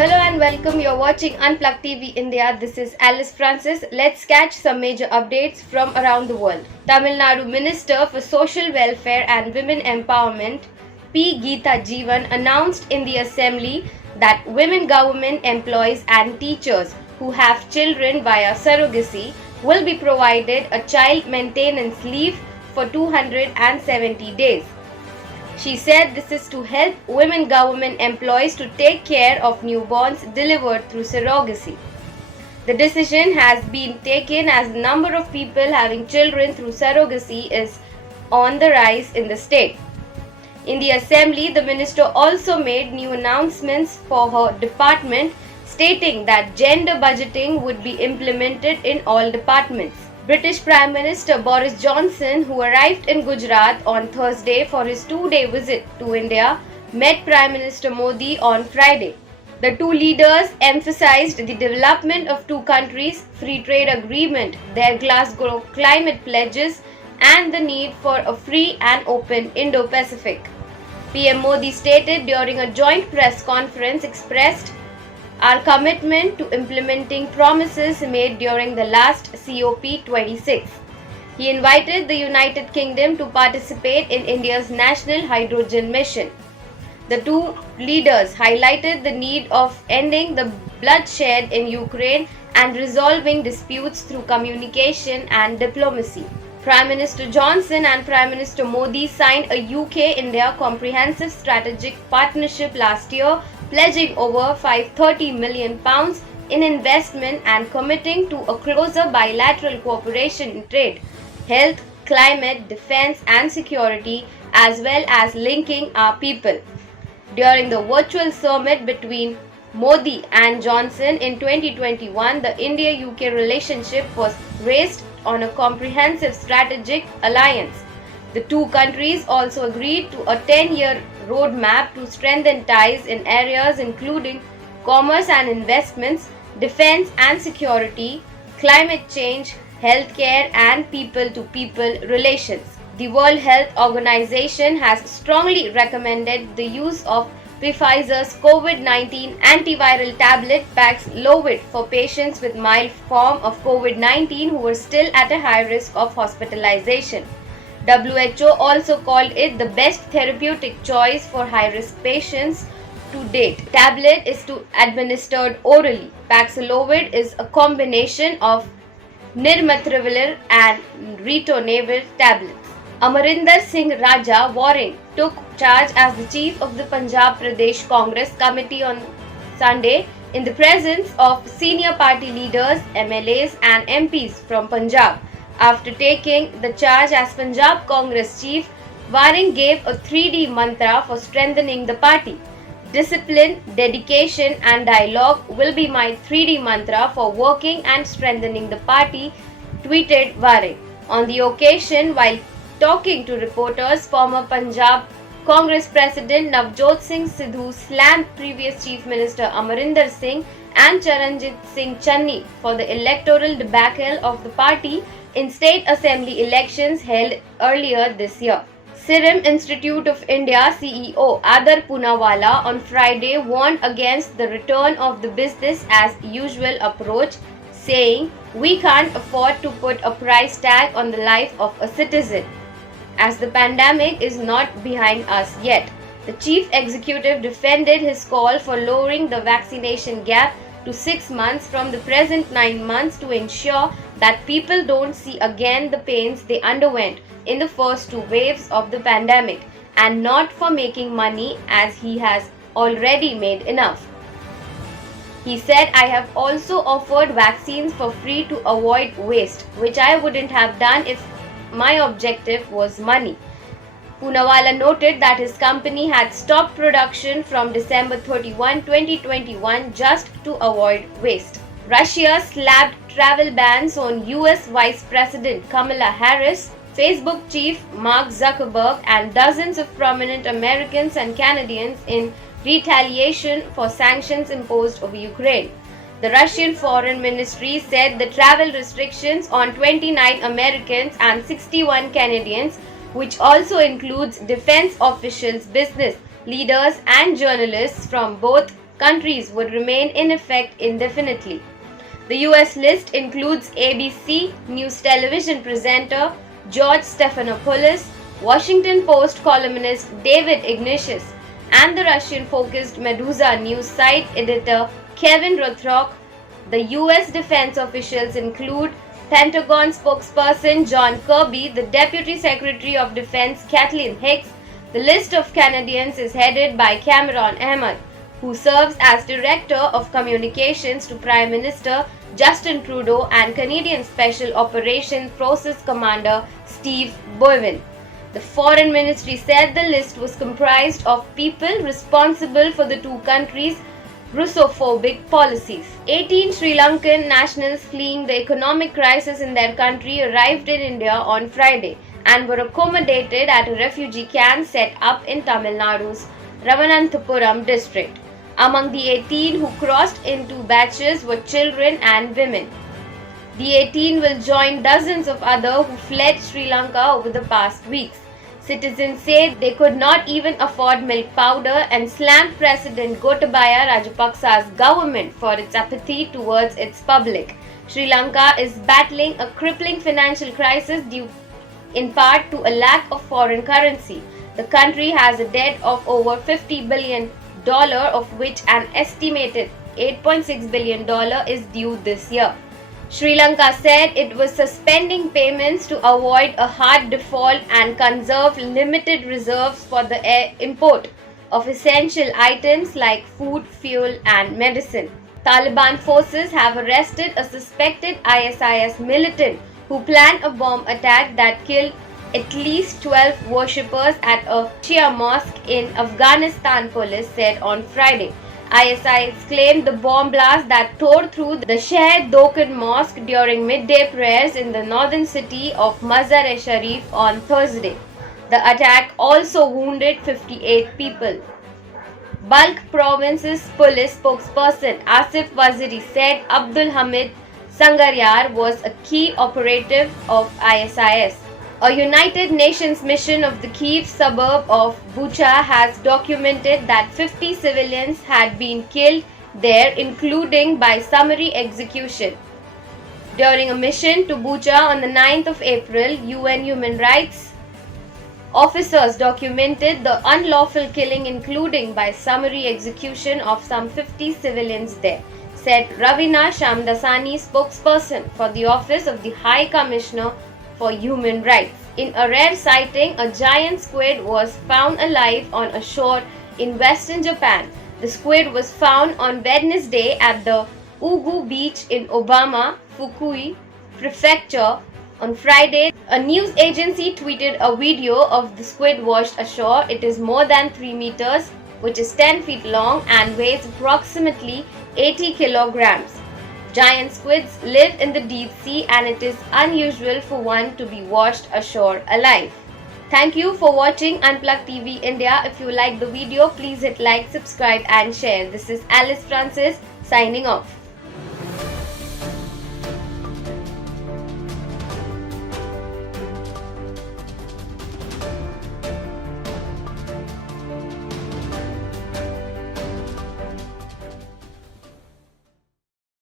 Hello and welcome. You're watching Unplugged TV India. This is Alice Francis. Let's catch some major updates from around the world. Tamil Nadu Minister for Social Welfare and Women Empowerment, P. Geeta Jeevan, announced in the Assembly that women government employees and teachers who have children via surrogacy will be provided a child maintenance leave for 270 days. She said this is to help women government employees to take care of newborns delivered through surrogacy. The decision has been taken as the number of people having children through surrogacy is on the rise in the state. In the Assembly, the minister also made new announcements for her department, stating that gender budgeting would be implemented in all departments. British Prime Minister Boris Johnson, who arrived in Gujarat on Thursday for his two-day visit to India, met Prime Minister Modi on Friday. The two leaders emphasized the development of two countries' free trade agreement, their Glasgow climate pledges, and the need for a free and open Indo-Pacific. PM Modi stated during a joint press conference expressed our commitment to implementing promises made during the last COP26. He invited the United Kingdom to participate in India's national hydrogen mission. The two leaders highlighted the need of ending the bloodshed in Ukraine and resolving disputes through communication and diplomacy. Prime Minister Johnson and Prime Minister Modi signed a UK-India Comprehensive Strategic Partnership last year, pledging over £530 million in investment and committing to a closer bilateral cooperation in trade, health, climate, defense and security, as well as linking our people. During the virtual summit between Modi and Johnson in 2021, the India-UK relationship was raised on a comprehensive strategic alliance. The two countries also agreed to a 10-year roadmap to strengthen ties in areas including commerce and investments, defense and security, climate change, healthcare and people-to-people relations. The World Health Organization has strongly recommended the use of Pfizer's COVID-19 antiviral tablet Paxlovid for patients with mild form of COVID-19 who are still at a high risk of hospitalization. WHO also called it the best therapeutic choice for high-risk patients to date. Tablet is administered orally. Paxlovid is a combination of nirmatrelvir and ritonavir tablets. Amarinder Singh Raja Warren took charge as the chief of the Punjab Pradesh Congress Committee on Sunday in the presence of senior party leaders, MLAs and MPs from Punjab. After taking the charge as Punjab Congress chief, Warren gave a 3D mantra for strengthening the party. Discipline, dedication and dialogue will be my 3D mantra for working and strengthening the party, tweeted Warren. On the occasion, while talking to reporters, former Punjab Congress President Navjot Singh Sidhu slammed previous Chief Minister Amarinder Singh and Charanjit Singh Channi for the electoral debacle of the party in state assembly elections held earlier this year. Serum Institute of India CEO Adar Poonawalla on Friday warned against the return of the business as usual approach, saying, "We can't afford to put a price tag on the life of a citizen, as the pandemic is not behind us yet." The chief executive defended his call for lowering the vaccination gap to 6 months from the present 9 months to ensure that people don't see again the pains they underwent in the first two waves of the pandemic, and not for making money as he has already made enough. He said, "I have also offered vaccines for free to avoid waste, which I wouldn't have done if my objective was money." Poonawalla noted that his company had stopped production from December 31, 2021 just to avoid waste. Russia slapped travel bans on US Vice President Kamala Harris, Facebook chief Mark Zuckerberg, and dozens of prominent Americans and Canadians in retaliation for sanctions imposed over Ukraine. The Russian Foreign Ministry said the travel restrictions on 29 Americans and 61 Canadians, which also includes defense officials, business leaders and journalists from both countries would remain in effect indefinitely. The US list includes ABC News television presenter George Stephanopoulos, Washington Post columnist David Ignatius, and the Russian-focused Meduza news site editor Kevin Rothrock. The US defense officials include Pentagon spokesperson John Kirby, the Deputy Secretary of Defense Kathleen Hicks. The list of Canadians is headed by Cameron Ahmed, who serves as Director of Communications to Prime Minister Justin Trudeau, and Canadian Special Operations Forces Commander Steve Boivin. The Foreign Ministry said the list was comprised of people responsible for the two countries' Russophobic policies. 18 Sri Lankan nationals fleeing the economic crisis in their country arrived in India on Friday and were accommodated at a refugee camp set up in Tamil Nadu's Ramananthapuram district. Among the 18 who crossed in two batches were children and women. The 18 will join dozens of others who fled Sri Lanka over the past weeks. Citizens say they could not even afford milk powder and slammed President Gotabaya Rajapaksa's government for its apathy towards its public. Sri Lanka is battling a crippling financial crisis due in part to a lack of foreign currency. The country has a debt of over $50 billion, of which an estimated $8.6 billion is due this year. Sri Lanka said it was suspending payments to avoid a hard default and conserve limited reserves for the import of essential items like food, fuel, and medicine. Taliban forces have arrested a suspected ISIS militant who planned a bomb attack that killed at least 12 worshippers at a Shia mosque in Afghanistan, police said on Friday. ISIS claimed the bomb blast that tore through the Shah-e-Dokan Mosque during midday prayers in the northern city of Mazar-e-Sharif on Thursday. The attack also wounded 58 people. Balkh Province's police spokesperson Asif Waziri said Abdul Hamid Sangaryar was a key operative of ISIS. A United Nations mission of the Kyiv suburb of Bucha has documented that 50 civilians had been killed there, including by summary execution. During a mission to Bucha on the 9th of April, UN human rights officers documented the unlawful killing, including by summary execution of some 50 civilians there, said Ravina Shamdasani, spokesperson for the Office of the High Commissioner for Human Rights. In a rare sighting, a giant squid was found alive on a shore in western Japan. The squid was found on Wednesday at the Ugu beach in Obama, Fukui Prefecture. On Friday, a news agency tweeted a video of the squid washed ashore. It is more than 3 meters, which is 10 feet long and weighs approximately 80 kilograms. Giant squids live in the deep sea and it is unusual for one to be washed ashore alive. Thank you for watching Unplugged TV India. If you like the video, please hit like, subscribe and share. This is Alice Francis signing off.